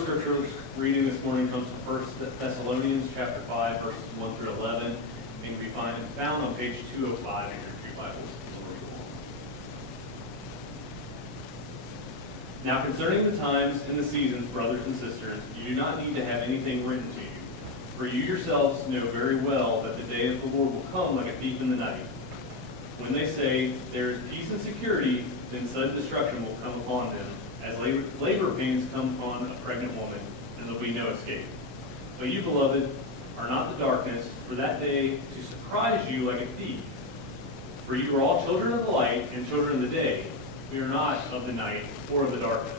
first scripture reading this morning comes from 1 Thessalonians chapter 5, verses 1 through 11, and can be found on page 205 in your Pew Bibles. Now concerning the times and the seasons, brothers and sisters, you do not need to have anything written to you, for you yourselves know very well that the day of the Lord will come like a thief in the night. When they say, there is peace and security, then sudden destruction will come upon them, as labor pains come upon a pregnant woman, and there will be no escape. But you, beloved, are not the darkness, for that day to surprise you like a thief. For you are all children of the light and children of the day. We are not of the night or of the darkness.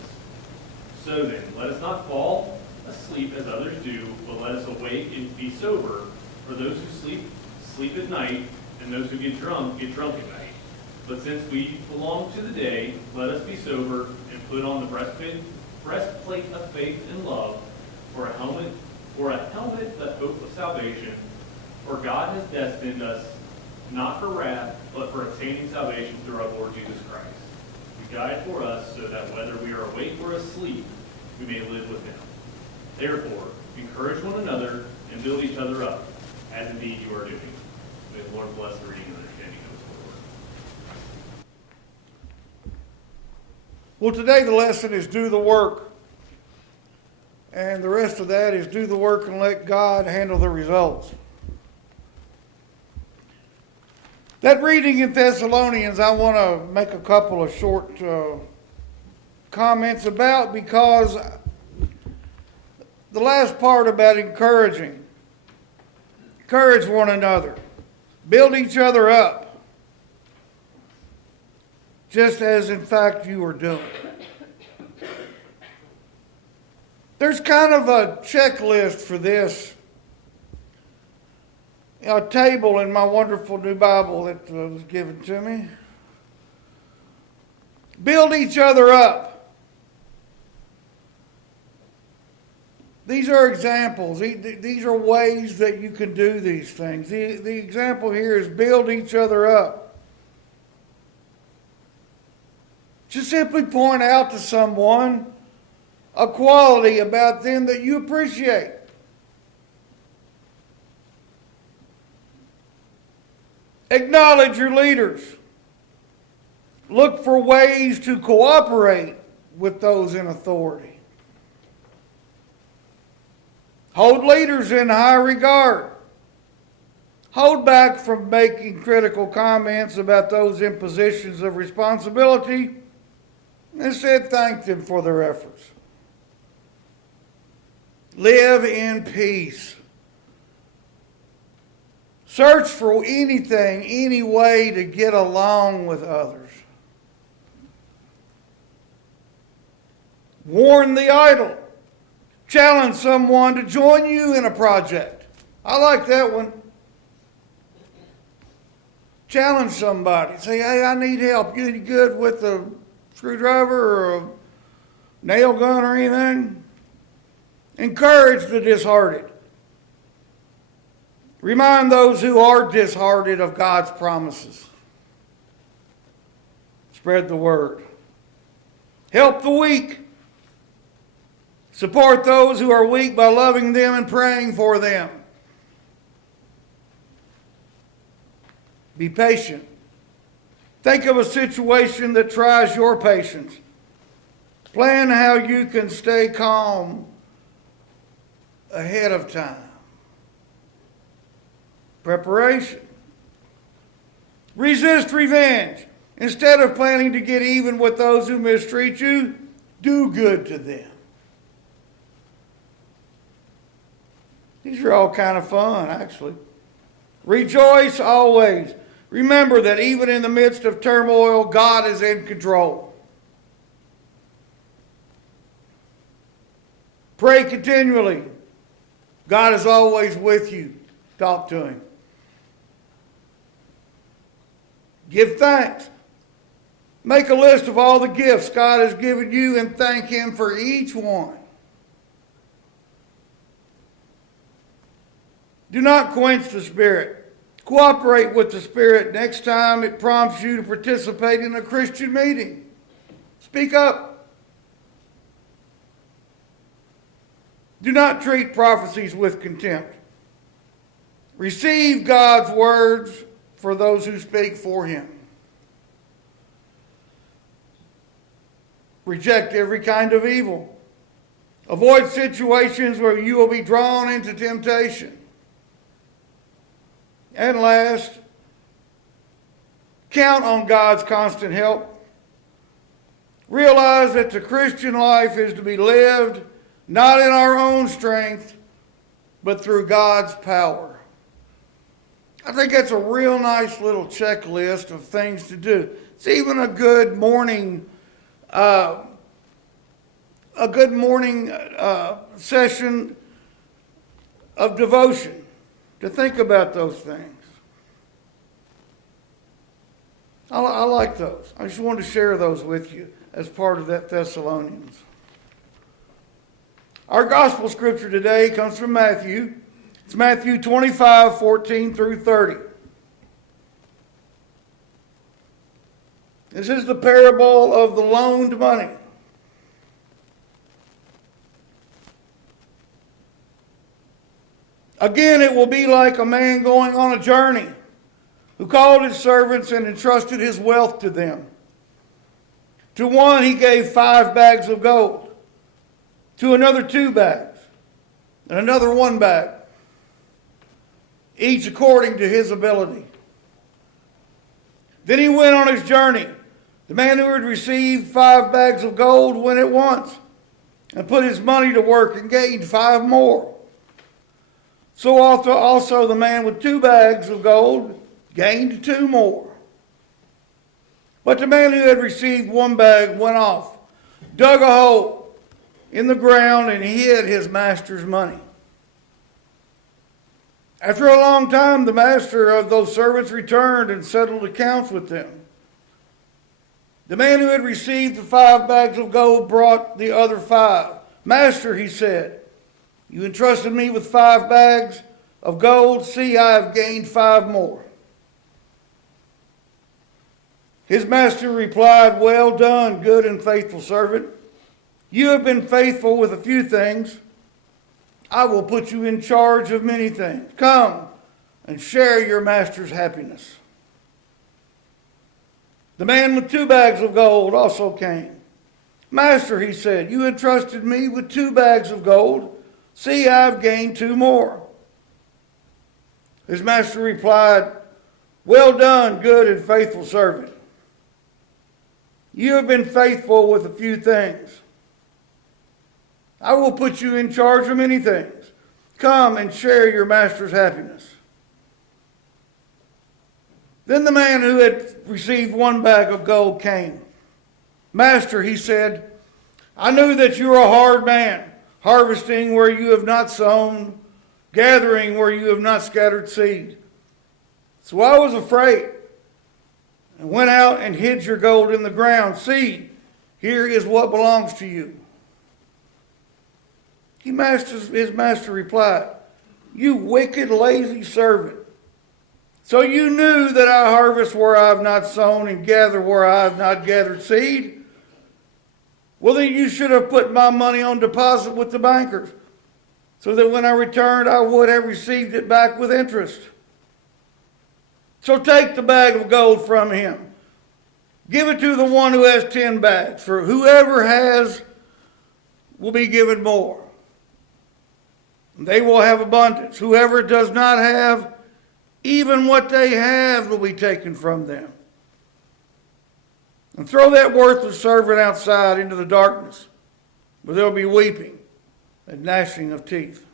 So then, let us not fall asleep as others do, but let us awake and be sober. For those who sleep, sleep at night, and those who get drunk at night. But since we belong to the day, let us be sober and put on the breastplate of faith and love, for a helmet the hope of salvation. For God has destined us not for wrath, but for obtaining salvation through our Lord Jesus Christ, who died for us, so that whether we are awake or asleep, we may live with him. Therefore, encourage one another and build each other up, as indeed you are doing. May the Lord bless the reading and understanding of his word. Well, today the lesson is do the work. And the rest of that is do the work and let God handle the results. That reading in Thessalonians, I want to make a couple of short comments about, because the last part about encouraging. Encourage one another. Build each other up. Just as in fact you are doing. There's kind of a checklist for this. A table in my wonderful new Bible that was given to me. Build each other up. These are examples. These are ways that you can do these things. The example here is build each other up. Just simply point out to someone a quality about them that you appreciate. Acknowledge your leaders. Look for ways to cooperate with those in authority. Hold leaders in high regard. Hold back from making critical comments about those in positions of responsibility. Instead, thank them for their efforts. Live in peace. Search for anything, any way to get along with others. Warn the idle. Challenge someone to join you in a project. I like that one. Challenge somebody. Say, hey, I need help. You any good with a screwdriver or a nail gun or anything? Encourage the disheartened. Remind those who are disheartened of God's promises. Spread the word. Help the weak. Support those who are weak by loving them and praying for them. Be patient. Think of a situation that tries your patience. Plan how you can stay calm ahead of time. Preparation. Resist revenge. Instead of planning to get even with those who mistreat you, do good to them. These are all kind of fun, actually. Rejoice always. Remember that even in the midst of turmoil, God is in control. Pray continually. God is always with you. Talk to him. Give thanks. Make a list of all the gifts God has given you and thank him for each one. Do not quench the Spirit. Cooperate with the Spirit next time it prompts you to participate in a Christian meeting. Speak up. Do not treat prophecies with contempt. Receive God's words for those who speak for him. Reject every kind of evil. Avoid situations where you will be drawn into temptation. And last, count on God's constant help. Realize that the Christian life is to be lived not in our own strength, but through God's power. I think that's a real nice little checklist of things to do. It's even a good morning session of devotion to think about those things. I like those. I just wanted to share those with you as part of that Thessalonians. Our gospel scripture today comes from Matthew. It's Matthew 25, 14 through 30. This is the parable of the loaned money. Again, it will be like a man going on a journey who called his servants and entrusted his wealth to them. To one he gave 5 bags of gold, to another 2 bags, and another 1 bag, each according to his ability. Then he went on his journey. The man who had received 5 bags of gold went at once and put his money to work and gained 5 more. So also the man with 2 bags of gold gained 2 more. But the man who had received 1 bag went off, dug a hole in the ground, and hid his master's money. After a long time, the master of those servants returned and settled accounts with them. The man who had received the 5 bags of gold brought the other 5. Master, he said, you entrusted me with 5 bags of gold. See, I have gained 5 more. His master replied, well done, good and faithful servant. You have been faithful with a few things. I will put you in charge of many things. Come and share your master's happiness. The man with 2 bags of gold also came. Master, he said, you entrusted me with 2 bags of gold. See, I've gained 2 more. His master replied, well done, good and faithful servant. You have been faithful with a few things. I will put you in charge of many things. Come and share your master's happiness. Then the man who had received 1 bag of gold came. Master, he said, I knew that you are a hard man, harvesting where you have not sown, gathering where you have not scattered seed. So I was afraid and went out and hid your gold in the ground. See, here is what belongs to you. His master replied, you wicked, lazy servant. So you knew that I harvest where I have not sown and gather where I have not gathered seed? Well, then you should have put my money on deposit with the bankers, so that when I returned, I would have received it back with interest. So take the bag of gold from him. Give it to the one who has 10 bags, for whoever has will be given more. They will have abundance. Whoever does not have, even what they have will be taken from them. And throw that worthless servant outside into the darkness, where there will be weeping and gnashing of teeth.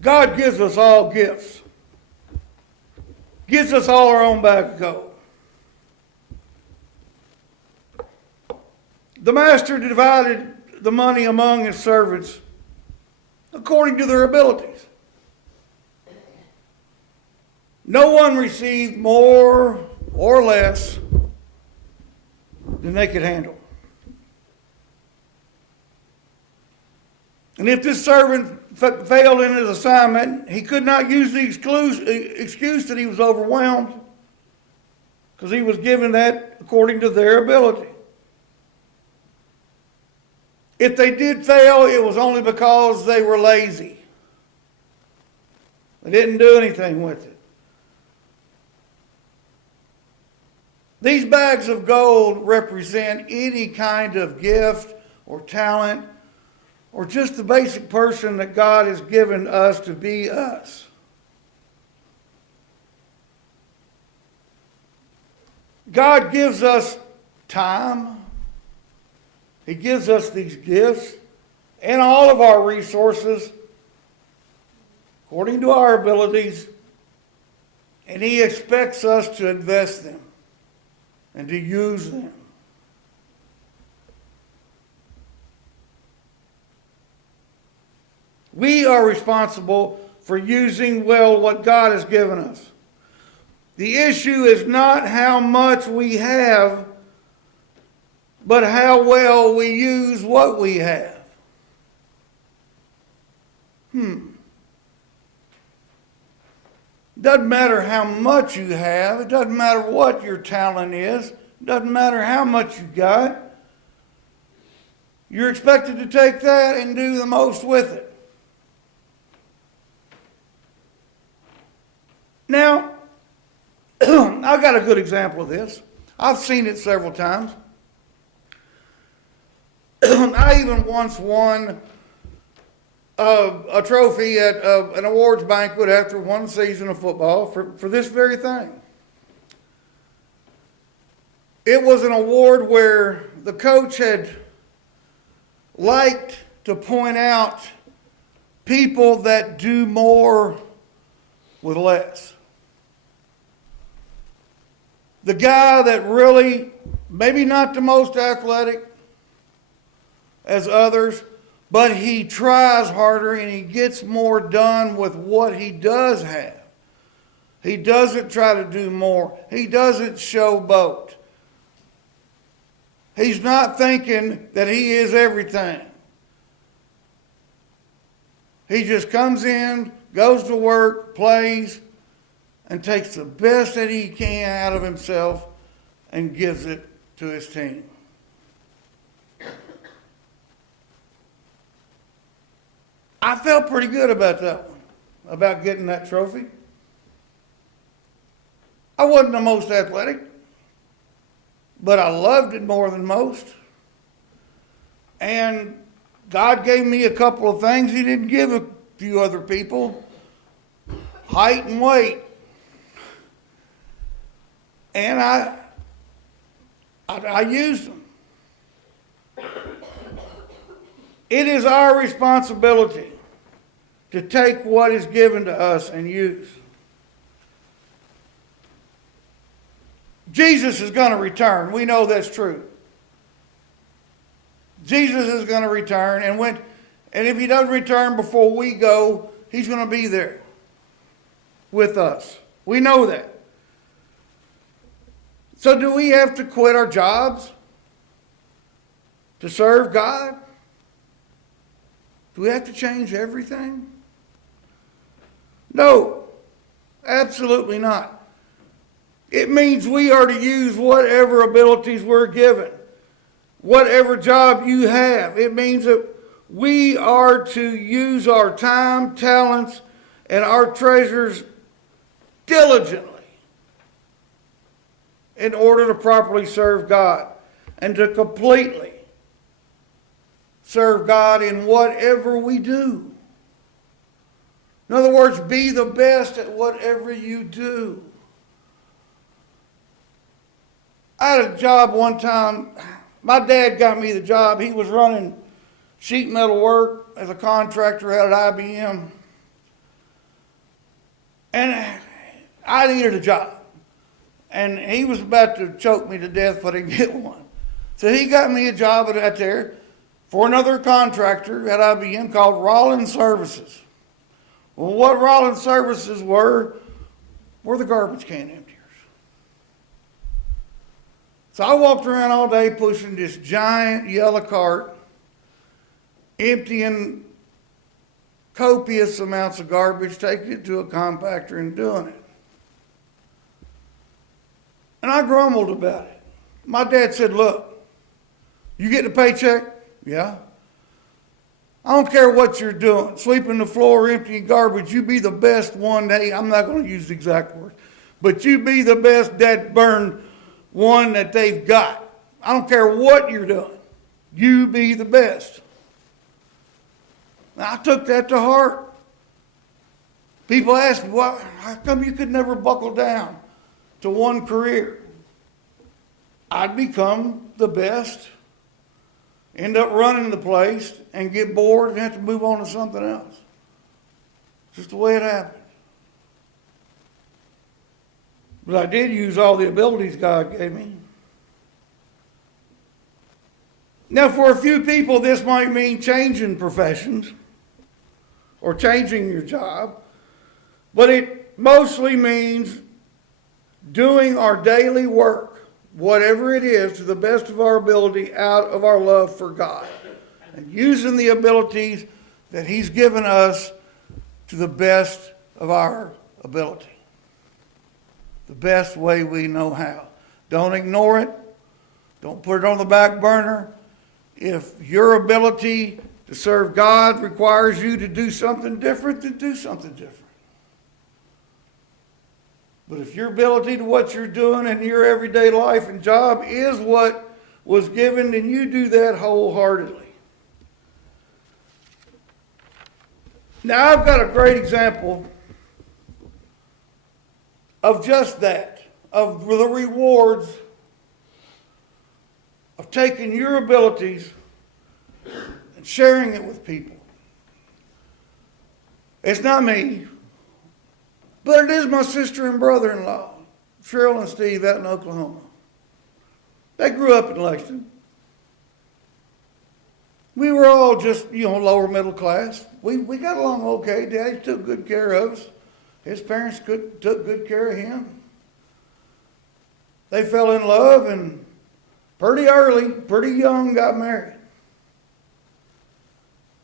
God gives us all gifts. Gives us all our own bag of gold. The master divided the money among his servants according to their abilities. No one received more or less than they could handle. And if this servant failed in his assignment, he could not use the excuse that he was overwhelmed, because he was given that according to their ability. If they did fail, it was only because they were lazy. They didn't do anything with it. These bags of gold represent any kind of gift or talent or just the basic person that God has given us to be us. God gives us time. He gives us these gifts and all of our resources according to our abilities, and He expects us to invest them and to use them. We are responsible for using well what God has given us. The issue is not how much we have, but how well we use what we have. Doesn't matter how much you have. It doesn't matter what your talent is. It doesn't matter how much you got. You're expected to take that and do the most with it. Now, I've got a good example of this. I've seen it several times. I even once won a trophy at an awards banquet after one season of football for this very thing. It was an award where the coach had liked to point out people that do more with less. The guy that really, maybe not the most athletic as others, but he tries harder and he gets more done with what he does have. He doesn't try to do more. He doesn't showboat. He's not thinking that he is everything. He just comes in, goes to work, plays, and takes the best that he can out of himself and gives it to his team. I felt pretty good about that one, about getting that trophy. I wasn't the most athletic, but I loved it more than most. And God gave me a couple of things He didn't give a few other people: height and weight. And I used them. It is our responsibility to take what is given to us and use. Jesus is going to return. We know that's true. Jesus is going to return, and if He doesn't return before we go, He's going to be there with us. We know that. So do we have to quit our jobs to serve God? Do we have to change everything? No, absolutely not. It means we are to use whatever abilities we're given, whatever job you have. It means that we are to use our time, talents, and our treasures diligently in order to properly serve God and to completely serve God in whatever we do. In other words, be the best at whatever you do. I had a job one time. My dad got me the job. He was running sheet metal work as a contractor out at IBM. And I needed a job. And he was about to choke me to death if I didn't get one. So he got me a job out there for another contractor at IBM called Rollins Services. Well, what Rollins Services were the garbage can emptiers. So I walked around all day pushing this giant yellow cart, emptying copious amounts of garbage, taking it to a compactor and doing it. And I grumbled about it. My dad said, look, you get a paycheck? Yeah. I don't care what you're doing. Sweeping the floor, emptying garbage, you be the best one. Hey, I'm not going to use the exact words, but you be the best that burned one that they've got. I don't care what you're doing. You be the best. Now, I took that to heart. People ask me, well, how come you could never buckle down to one career? I'd become the best, end up running the place, and get bored and have to move on to something else. It's just the way it happened. But I did use all the abilities God gave me. Now, for a few people, this might mean changing professions or changing your job, but it mostly means doing our daily work, whatever it is, to the best of our ability out of our love for God, and using the abilities that He's given us to the best of our ability, the best way we know how. Don't ignore it. Don't put it on the back burner. If your ability to serve God requires you to do something different, then do something different. But if your ability to what you're doing in your everyday life and job is what was given, then you do that wholeheartedly. Now, I've got a great example of just that, of the rewards of taking your abilities and sharing it with people. It's not me, but it is my sister and brother-in-law, Cheryl and Steve, out in Oklahoma. They grew up in Lexington. We were all just, lower middle class. We got along okay. Daddy took good care of us. His parents took good care of him. They fell in love and pretty early, pretty young, got married.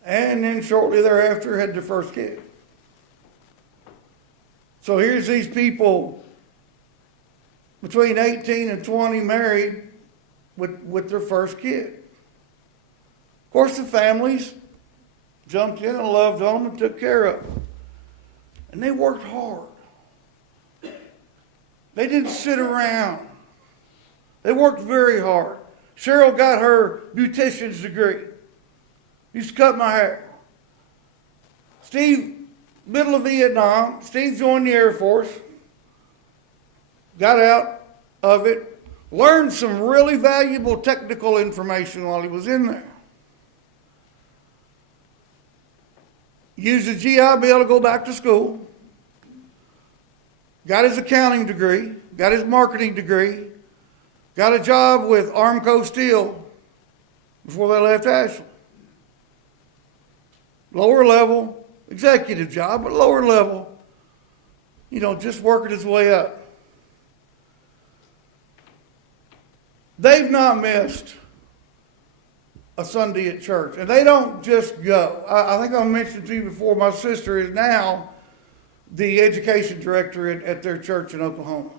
And then shortly thereafter had their first kid. So here's these people between 18 and 20 married with their first kid. Of course, the families jumped in and loved on them and took care of them. And they worked hard. They didn't sit around. They worked very hard. Cheryl got her beautician's degree. Used to cut my hair. Steve, middle of Vietnam, Steve joined the Air Force. Got out of it. Learned some really valuable technical information while he was in there. Used his GI Bill to go back to school. Got his accounting degree. Got his marketing degree. Got a job with Armco Steel before they left Ashland. Lower level, executive job, but lower level. Just working his way up. They've not missed a Sunday at church. And they don't just go. I think I mentioned to you before, my sister is now the education director at their church in Oklahoma.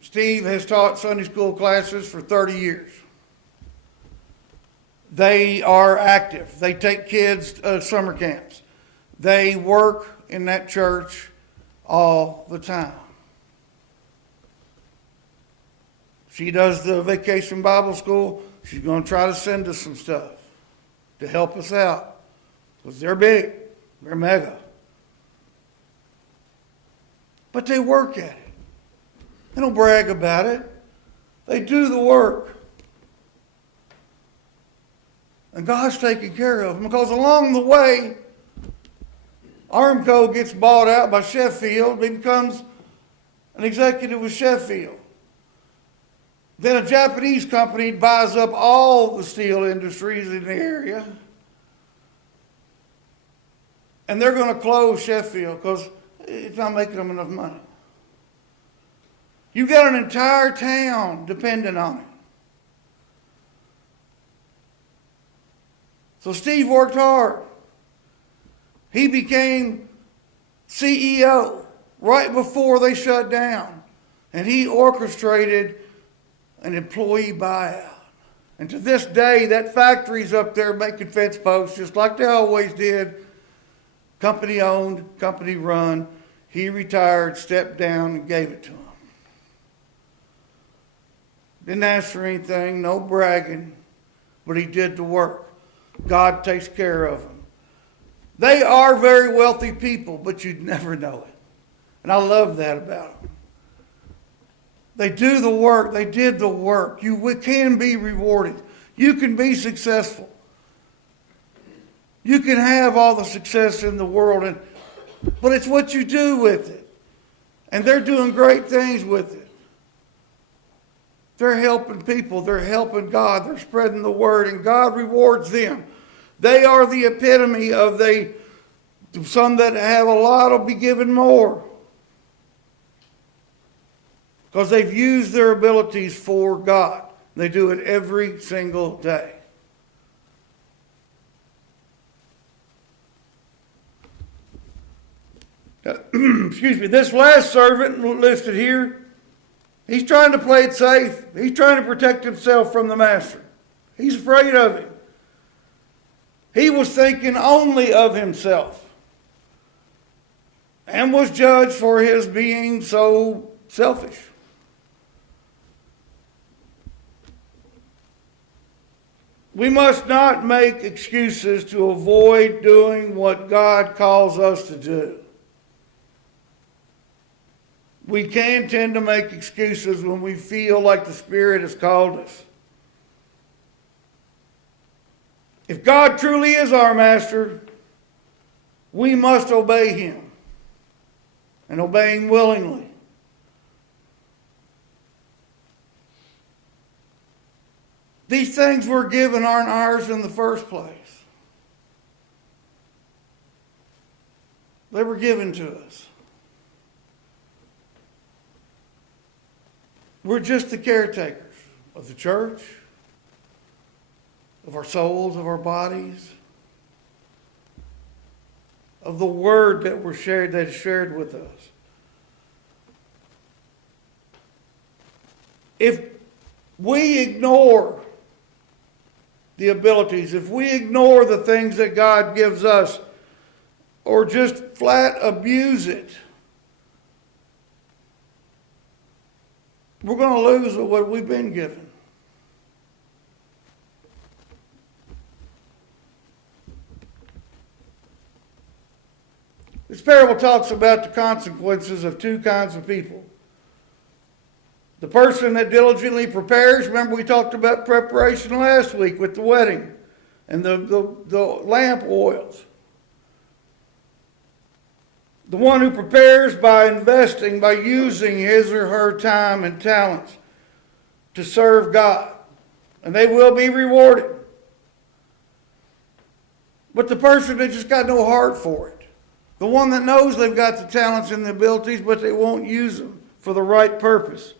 Steve has taught Sunday school classes for 30 years. They are active. They take kids to summer camps. They work in that church all the time. She does the vacation Bible school. She's going to try to send us some stuff to help us out. Because they're big. They're mega. But they work at it. They don't brag about it. They do the work. And God's taking care of them. Because along the way, Armco gets bought out by Sheffield. He becomes an executive with Sheffield. Then a Japanese company buys up all the steel industries in the area. And they're going to close Sheffield because it's not making them enough money. You've got an entire town dependent on it. So Steve worked hard. He became CEO right before they shut down. And he orchestrated an employee buyout. And to this day, that factory's up there making fence posts just like they always did. Company owned, company run. He retired, stepped down, and gave it to him. Didn't ask for anything, no bragging, but he did the work. God takes care of him. They are very wealthy people, but you'd never know it. And I love that about them. They do the work. They did the work. You can be rewarded. You can be successful. You can have all the success in the world, but it's what you do with it. And they're doing great things with it. They're helping people. They're helping God. They're spreading the word, and God rewards them. They are the epitome of some that have a lot will be given more. Because they've used their abilities for God. They do it every single day. Excuse me, this last servant listed here, he's trying to play it safe. He's trying to protect himself from the master. He's afraid of him. He was thinking only of himself and was judged for his being so selfish. We must not make excuses to avoid doing what God calls us to do. We can tend to make excuses when we feel like the Spirit has called us. If God truly is our master, we must obey him, and obey him willingly. These things we're given aren't ours in the first place. They were given to us. We're just the caretakers of the church, of our souls, of our bodies, of the word that is shared with us. If we ignore the abilities, if we ignore the things that God gives us, or just flat abuse it, we're going to lose what we've been given. This parable talks about the consequences of two kinds of people. The person that diligently prepares, remember we talked about preparation last week with the wedding and the lamp oils. The one who prepares by investing, by using his or her time and talents to serve God. And they will be rewarded. But the person that just got no heart for it. The one that knows they've got the talents and the abilities, but they won't use them for the right purpose.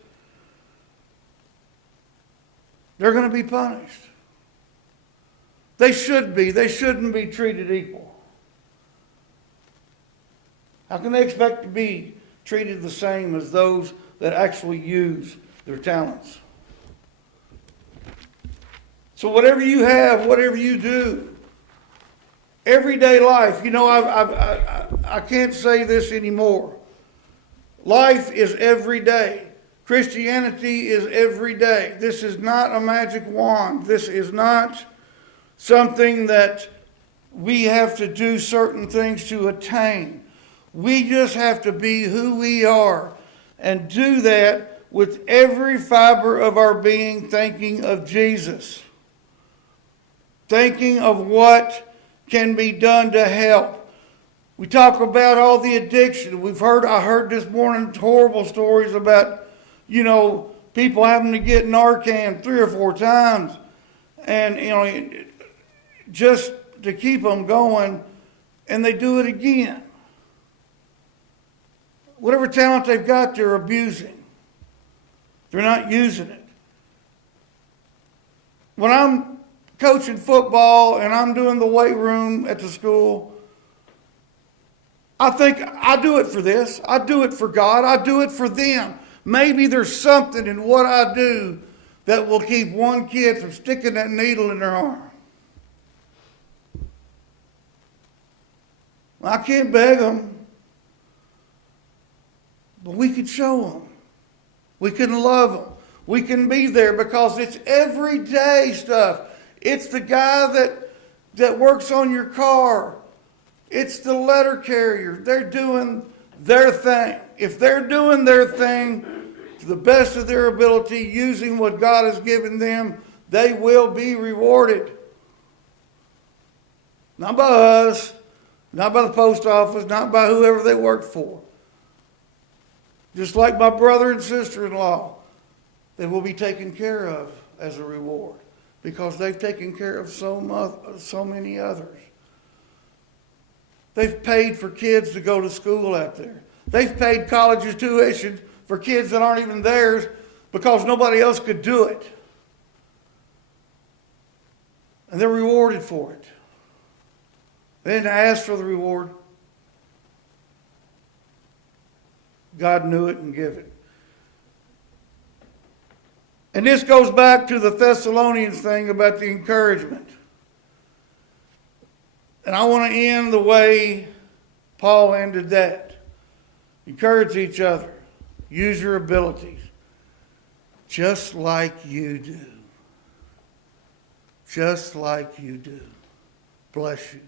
They're going to be punished. They should be. They shouldn't be treated equal. How can they expect to be treated the same as those that actually use their talents? So whatever you have, whatever you do, everyday life, I can't say this anymore. Life is every day. Christianity is every day. This is not a magic wand. This is not something that we have to do certain things to attain. We just have to be who we are and do that with every fiber of our being, thinking of Jesus. Thinking of what can be done to help. We talk about all the addiction. I heard this morning horrible stories about people having to get Narcan 3 or 4 times, and just to keep them going, and they do it again. Whatever talent they've got, they're abusing. They're not using it. When I'm coaching football and I'm doing the weight room at the school, I think I do it for this. I do it for God. I do it for them. Maybe there's something in what I do that will keep one kid from sticking that needle in their arm. I can't beg them, but we can show them. We can love them. We can be there because it's everyday stuff. It's the guy that works on your car. It's the letter carrier. They're doing their thing. If they're doing their thing to the best of their ability, using what God has given them, they will be rewarded. Not by us, not by the post office, not by whoever they work for. Just like my brother and sister-in-law, they will be taken care of as a reward because they've taken care of so many others. They've paid for kids to go to school out there. They've paid college's tuition for kids that aren't even theirs because nobody else could do it. And they're rewarded for it. They didn't ask for the reward. God knew it and gave it. And this goes back to the Thessalonians thing about the encouragement. And I want to end the way Paul ended that. Encourage each other. Use your abilities. Just like you do. Just like you do. Bless you.